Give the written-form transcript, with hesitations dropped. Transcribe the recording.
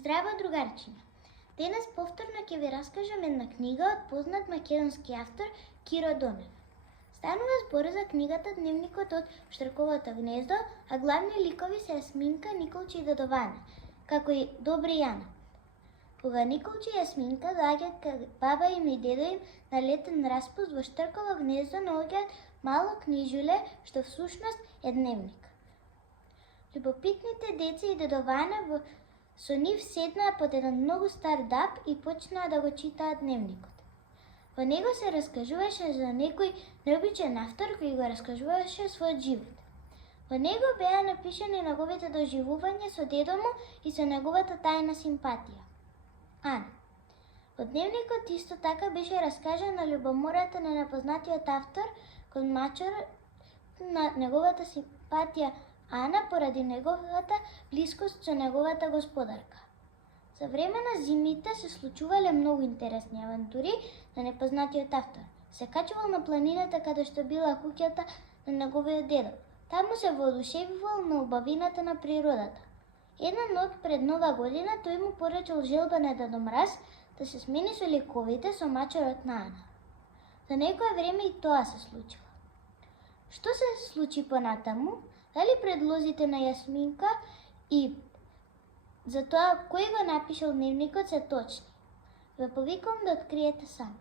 Здраво, другарчиња! Денес повторно ќе ви раскажам една книга од познат македонски автор Киро Донев. Станува збор за книгата Дневникот од Штрковото гнездо, а главни ликови се Јасминка, Николче и Дедована, како и Добри и Ана. Кога Николче и Јасминка доаѓаат кај баба им и дедо им на летен распуст во Штрково гнездо, наоѓаат мало книжуле, што всушност е дневник. Љубопитните деца и Дедована со нив седнаа под еден многу стар даб и почнаа да го читаат дневникот. Во него се раскажуваше за некој необичен автор кој го раскажуваше својот живот. Во него беа напишани неговите доживувања со дедо му и со неговата тајна симпатија, Ана. Во дневникот исто така беше раскажана љубомората на непознатиот автор кон мачорот на неговата симпатија Ана поради неговата блискост со неговата господарка. За време на зимите се случувале многу интересни авантури на непознатиот автор. Се качувал на планината каде што била куќата на неговиот дедо. Таму се воодушевувал на убавината на природата. Една ноќ пред Нова година тој му порачал желба на Дедо Мраз да се смени со лековите со мачорот на Ана. За некое време и тоа се случило. Што се случи понатаму? Дали предлозите на Јасминка и за тоа кој го напишал дневникот се точни? Ве повикувам да откриете сами.